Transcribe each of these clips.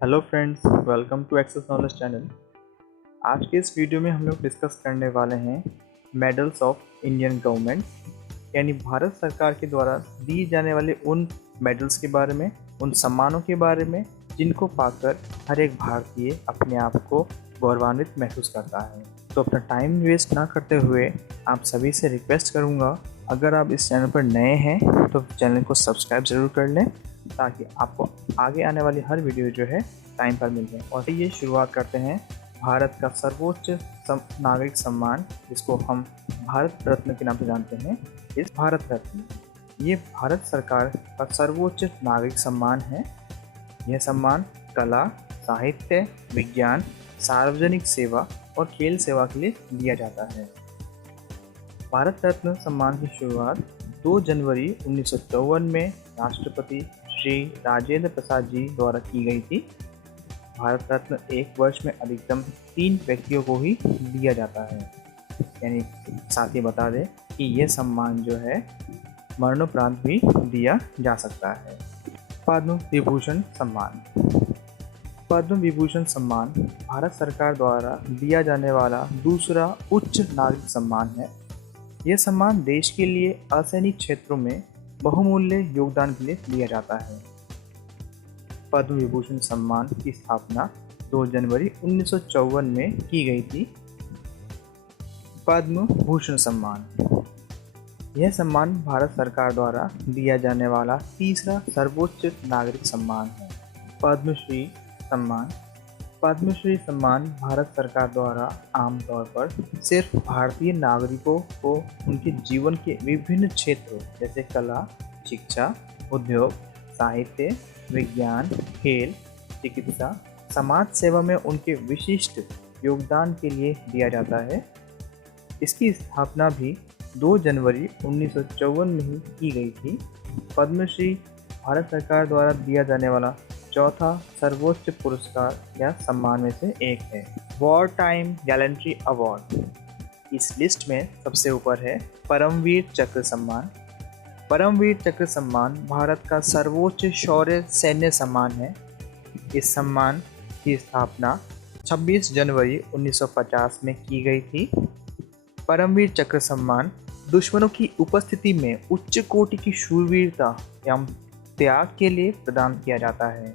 Hello friends, welcome to Access Knowledge channel. आज के इस वीडियो में हम लोग डिस्कस करने वाले हैं मेडल्स ऑफ इंडियन गवर्नमेंट, यानी भारत सरकार के द्वारा दिए जाने वाले उन मेडल्स के बारे में, उन सम्मानों के बारे में जिनको पाकर हर एक भारतीय अपने आप को गौरवान्वित महसूस करता है। तो अपना टाइम वेस्ट ना करते हुए आप सभी से रिक्वेस्ट करूँगा, अगर आप इस चैनल पर नए हैं तो चैनल को सब्सक्राइब ज़रूर कर लें ताकि आपको आगे आने वाली हर वीडियो जो है टाइम पर मिल जाए। और ये शुरुआत करते हैं भारत का सर्वोच्च नागरिक सम्मान, जिसको हम भारत रत्न के नाम से जानते हैं। इस भारत रत्न ये भारत सरकार का सर्वोच्च नागरिक सम्मान है। यह सम्मान कला, साहित्य, विज्ञान, सार्वजनिक सेवा और खेल सेवा के लिए दिया जाता है। भारत रत्न सम्मान की शुरुआत 2 जनवरी 1954 में राष्ट्रपति श्री राजेंद्र प्रसाद जी द्वारा की गई थी। भारत रत्न एक वर्ष में अधिकतम 3 व्यक्तियों को ही दिया जाता है। यानी साथ ही बता दें कि यह सम्मान जो है मरणोपरांत भी दिया जा सकता है। पद्म विभूषण सम्मान। पद्म विभूषण सम्मान भारत सरकार द्वारा दिया जाने वाला दूसरा उच्च नागरिक सम्मान है। यह सम्मान देश के लिए असैनिक क्षेत्रों में बहुमूल्य योगदान के लिए दिया जाता है। पद्म विभूषण सम्मान की स्थापना 2 जनवरी 1954 में की गई थी। पद्म भूषण सम्मान यह सम्मान भारत सरकार द्वारा दिया जाने वाला तीसरा सर्वोच्च नागरिक सम्मान है। पद्मश्री सम्मान। पद्मश्री सम्मान भारत सरकार द्वारा आमतौर पर सिर्फ भारतीय नागरिकों को उनके जीवन के विभिन्न क्षेत्रों जैसे कला, शिक्षा, उद्योग, साहित्य, विज्ञान, खेल, चिकित्सा, समाज सेवा में उनके विशिष्ट योगदान के लिए दिया जाता है। इसकी स्थापना भी 2 जनवरी 1954 में ही की गई थी। पद्मश्री भारत सरकार द्वारा दिया जाने वाला चौथा सर्वोच्च पुरस्कार या सम्मान में से एक है। War time gallantry award. इस लिस्ट में सबसे ऊपर है परमवीर चक्र सम्मान। परमवीर चक्र सम्मान भारत का सर्वोच्च शौर्य सैन्य सम्मान है। इस सम्मान की स्थापना 26 जनवरी 1950 में की गई थी। परमवीर चक्र सम्मान दुश्मनों की उपस्थिति में उच्च कोटि की शूरवीरता एवं त्याग के लिए प्रदान किया जाता है।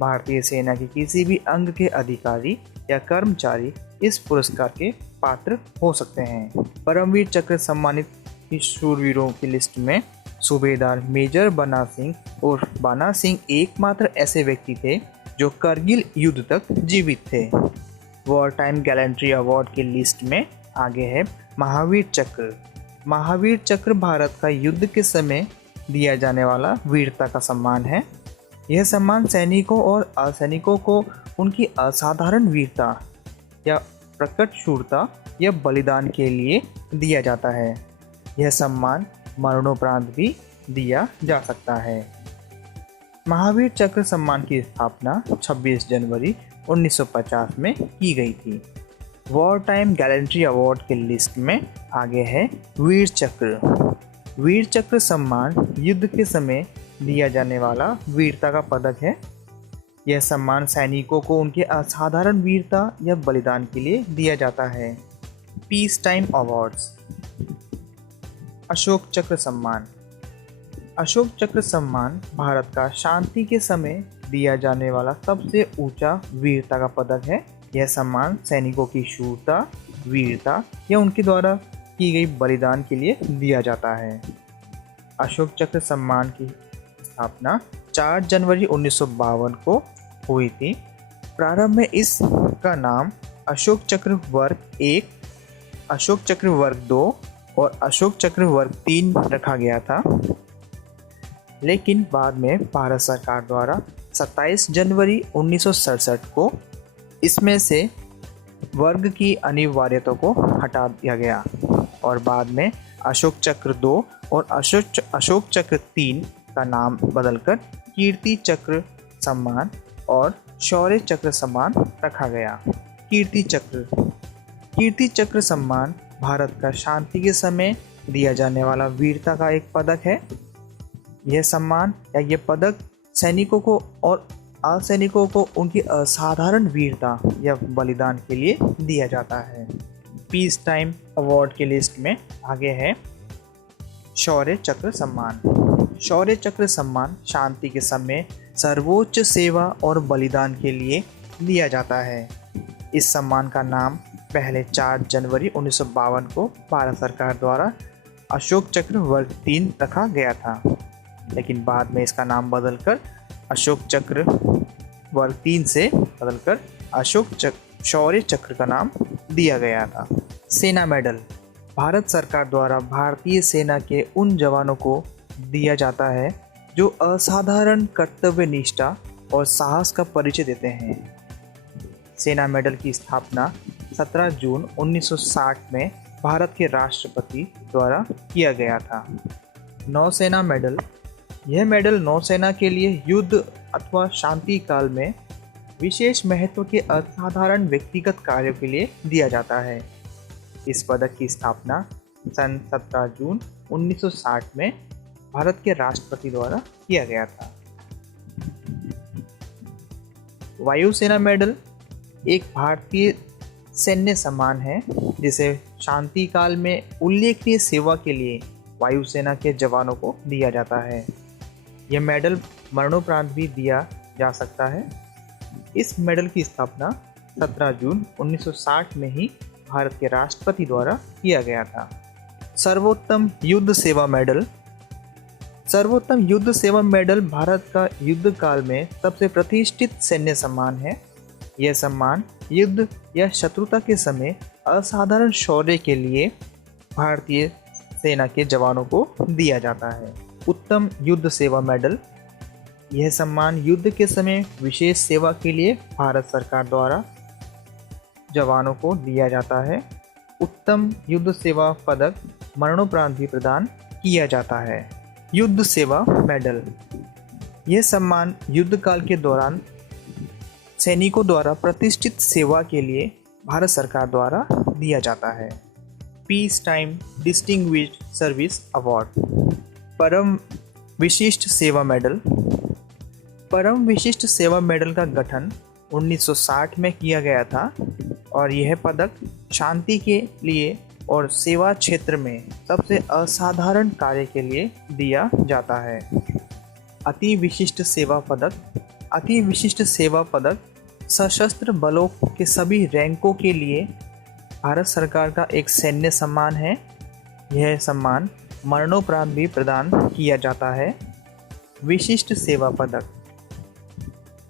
भारतीय सेना के किसी भी अंग के अधिकारी या कर्मचारी इस पुरस्कार के पात्र हो सकते हैं। परमवीर चक्र सम्मानित शूरवीरों की लिस्ट में सूबेदार मेजर बना सिंह और बाना सिंह एकमात्र ऐसे व्यक्ति थे जो करगिल युद्ध तक जीवित थे। वॉर टाइम गैलेंट्री अवार्ड की लिस्ट में आगे है महावीर चक्र। महावीर चक्र भारत का युद्ध के समय दिया जाने वाला वीरता का सम्मान है। यह सम्मान सैनिकों और असैनिकों को उनकी असाधारण वीरता या प्रकट शूरता या बलिदान के लिए दिया जाता है। यह सम्मान मरणोपरांत भी दिया जा सकता है। महावीर चक्र सम्मान की स्थापना 26 जनवरी 1950 में की गई थी। वॉर टाइम गैलेंट्री अवार्ड की लिस्ट में आगे है वीर चक्र। वीर चक्र सम्मान युद्ध के समय दिया जाने वाला वीरता का पदक है। यह सम्मान सैनिकों को उनके असाधारण वीरता या बलिदान के लिए दिया जाता है। Peace time awards. अशोक चक्र सम्मान। अशोक चक्र सम्मान भारत का शांति के समय दिया जाने वाला सबसे ऊंचा वीरता का पदक है। यह सम्मान सैनिकों की शूरता, वीरता या उनके द्वारा की गई बलिदान के लिए दिया जाता है। अशोक चक्र सम्मान की स्थापना 4 जनवरी 1952 को हुई थी। प्रारंभ में इसका नाम अशोक चक्र वर्ग 1, अशोक चक्र वर्ग 2 और अशोक चक्र वर्ग 3 रखा गया था, लेकिन बाद में भारत सरकार द्वारा 27 जनवरी 1967 को इसमें से वर्ग की अनिवार्यता को हटा दिया गया और बाद में अशोक चक्र 2 और अशोक चक्र 3 का नाम बदलकर कीर्ति चक्र सम्मान और शौर्य चक्र सम्मान रखा गया। कीर्ति चक्र सम्मान भारत का शांति के समय दिया जाने वाला वीरता का एक पदक है। यह सम्मान या यह पदक सैनिकों को और असैनिकों को उनकी असाधारण वीरता या बलिदान के लिए दिया जाता है। पीस टाइम अवार्ड की लिस्ट में आगे है शौर्य चक्र सम्मान। शौर्य चक्र सम्मान शांति के समय सर्वोच्च सेवा और बलिदान के लिए दिया जाता है। इस सम्मान का नाम पहले 4 जनवरी 1952 को भारत सरकार द्वारा अशोक चक्र वर्ग 3 रखा गया था, लेकिन बाद में इसका नाम बदलकर अशोक चक्र वर्ग 3 से बदलकर शौर्य चक्र का नाम दिया गया था। सेना मेडल भारत सरकार द्वारा भारतीय सेना के उन जवानों को दिया जाता है जो असाधारण कर्तव्य निष्ठा और साहस का परिचय देते हैं। सेना मेडल की स्थापना 17 जून 1960 में भारत के राष्ट्रपति द्वारा किया गया था। नौसेना मेडल यह मेडल नौसेना के लिए युद्ध अथवा शांति काल में विशेष महत्व के असाधारण व्यक्तिगत कार्यों के लिए दिया जाता है। इस पदक की स्थापना सन 17 जून 1960 में भारत के राष्ट्रपति द्वारा किया गया था। वायुसेना मेडल एक भारतीय सैन्य सम्मान है जिसे शांति काल में उल्लेखनीय सेवा के लिए वायुसेना के जवानों को दिया जाता है। यह मेडल मरणोपरांत भी दिया जा सकता है। इस मेडल की स्थापना 17 जून 1960 में ही भारत के राष्ट्रपति द्वारा किया गया था। सर्वोत्तम युद्ध सेवा मेडल सर्वोत्तम युद्ध सेवा मेडल भारत का युद्ध काल में सबसे प्रतिष्ठित सैन्य सम्मान है। यह सम्मान युद्ध या शत्रुता के समय असाधारण शौर्य के लिए भारतीय सेना के जवानों को दिया जाता है। उत्तम युद्ध सेवा मेडल यह सम्मान युद्ध के समय विशेष सेवा के लिए भारत सरकार द्वारा जवानों को दिया जाता है। उत्तम युद्ध सेवा पदक मरणोपरांत भी प्रदान किया जाता है। युद्ध सेवा मेडल यह सम्मान युद्ध काल के दौरान सैनिकों द्वारा प्रतिष्ठित सेवा के लिए भारत सरकार द्वारा दिया जाता है। Peace time distinguished service award परम विशिष्ट सेवा मेडल परम विशिष्ट सेवा मेडल का गठन 1960 में किया गया था और यह पदक शांति के लिए और सेवा क्षेत्र में सबसे असाधारण कार्य के लिए दिया जाता है। अति विशिष्ट सेवा पदक सशस्त्र बलों के सभी रैंकों के लिए भारत सरकार का एक सैन्य सम्मान है। यह सम्मान मरणोपरांत भी प्रदान किया जाता है। विशिष्ट सेवा पदक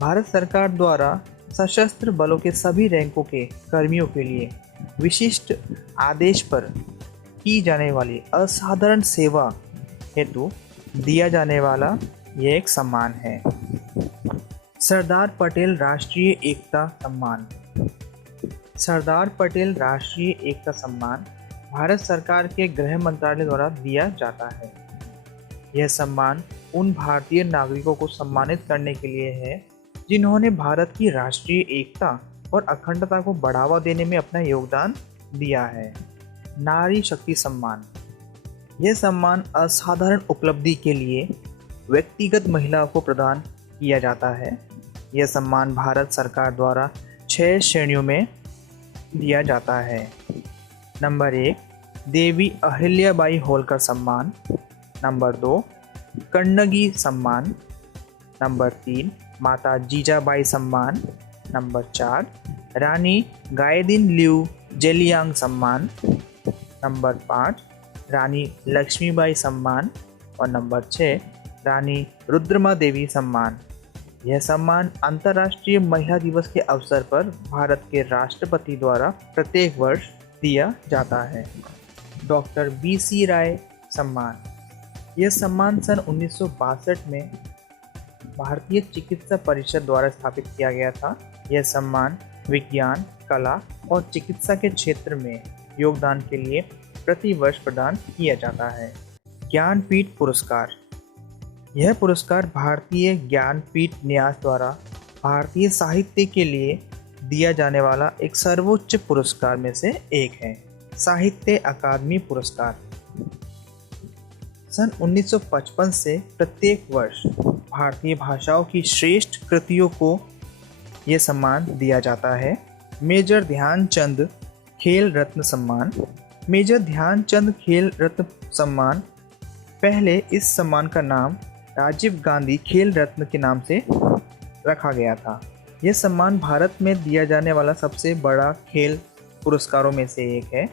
भारत सरकार द्वारा सशस्त्र बलों के सभी रैंकों के कर्मियों के लिए विशिष्ट आदेश पर की जाने वाली असाधारण सेवा हेतु दिया जाने वाला यह एक सम्मान है। सरदार पटेल राष्ट्रीय एकता सम्मान सरदार पटेल राष्ट्रीय एकता सम्मान भारत सरकार के गृह मंत्रालय द्वारा दिया जाता है। यह सम्मान उन भारतीय नागरिकों को सम्मानित करने के लिए है जिन्होंने भारत की राष्ट्रीय एकता और अखंडता को बढ़ावा देने में अपना योगदान दिया है। नारी शक्ति सम्मान यह सम्मान असाधारण उपलब्धि के लिए व्यक्तिगत महिलाओं को प्रदान किया जाता है। यह सम्मान भारत सरकार द्वारा 6 श्रेणियों में दिया जाता है। नंबर 1 देवी अहिल्याबाई होलकर सम्मान। नंबर 2 कन्नगी सम्मान। नंबर 3 माता जीजाबाई सम्मान। नंबर 4 रानी गायदिन-लिउ जेलियांग सम्मान। नंबर 5 रानी लक्ष्मीबाई सम्मान और नंबर 6 रानी रुद्रमा देवी सम्मान। यह सम्मान अंतर्राष्ट्रीय महिला दिवस के अवसर पर भारत के राष्ट्रपति द्वारा प्रत्येक वर्ष दिया जाता है। डॉक्टर BC राय सम्मान यह सम्मान सन 1962 में भारतीय चिकित्सा परिषद द्वारा स्थापित किया गया था। यह सम्मान विज्ञान, कला और चिकित्सा के क्षेत्र में योगदान के लिए प्रति वर्ष प्रदान किया जाता है। ज्ञानपीठ पुरस्कार यह पुरस्कार भारतीय ज्ञानपीठ न्यास द्वारा भारतीय साहित्य के लिए दिया जाने वाला एक सर्वोच्च पुरस्कार में से एक है। साहित्य अकादमी पुरस्कार सन 1955 से प्रत्येक वर्ष भारतीय भाषाओं की श्रेष्ठ कृतियों को यह सम्मान दिया जाता है। मेजर ध्यानचंद खेल रत्न सम्मान। मेजर ध्यानचंद खेल रत्न सम्मान, पहले इस सम्मान का नाम राजीव गांधी खेल रत्न के नाम से रखा गया था। यह सम्मान भारत में दिया जाने वाला सबसे बड़ा खेल पुरस्कारों में से एक है।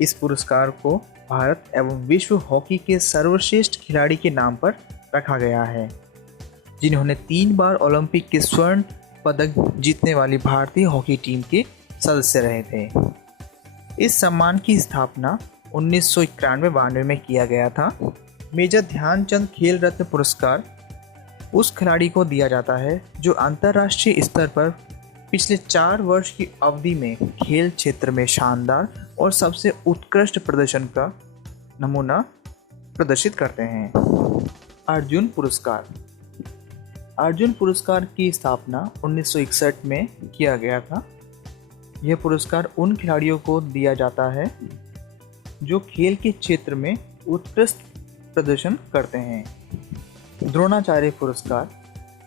इस पुरस्कार को भारत एवं विश्व हॉकी के सर्वश्रेष्ठ खिलाड़ी के नाम पर रखा गया है, जिन्होंने 3 बार ओलंपिक के स्वर्ण पदक जीतने वाली भारतीय हॉकी टीम के सदस्य रहे थे। इस सम्मान की स्थापना 1991-92 में किया गया था। मेजर ध्यानचंद खेल रत्न पुरस्कार उस खिलाड़ी को दिया जाता है जो अंतर्राष्ट्रीय स्तर पर पिछले 4 वर्ष की अवधि में खेल क्षेत्र में शानदार और सबसे उत्कृष्ट प्रदर्शन का नमूना प्रदर्शित करते हैं। अर्जुन पुरस्कार। अर्जुन पुरस्कार की स्थापना 1961 में किया गया था। यह पुरस्कार उन खिलाड़ियों को दिया जाता है जो खेल के क्षेत्र में उत्कृष्ट प्रदर्शन करते हैं। द्रोणाचार्य पुरस्कार।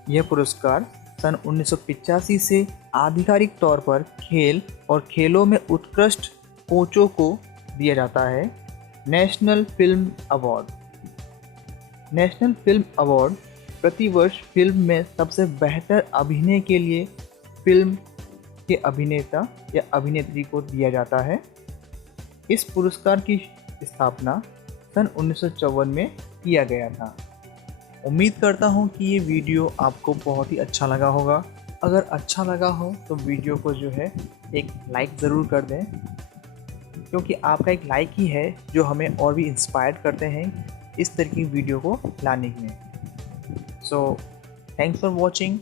यह पुरस्कार सन 1985 से आधिकारिक तौर पर खेल और खेलों में उत्कृष्ट कोचों को दिया जाता है। National film award. National film award प्रतिवर्ष फिल्म में सबसे बेहतर अभिनय के लिए फिल्म के अभिनेता या अभिनेत्री को दिया जाता है। इस पुरस्कार की स्थापना सन 1954 में किया गया था। उम्मीद करता हूँ कि ये वीडियो आपको बहुत ही अच्छा लगा होगा। अगर अच्छा लगा हो तो वीडियो को जो है एक लाइक ज़रूर कर दें, क्योंकि आपका एक लाइक ही है जो हमें और भी इंस्पायर करते हैं इस तरह की वीडियो को लाने में। So thanks for watching.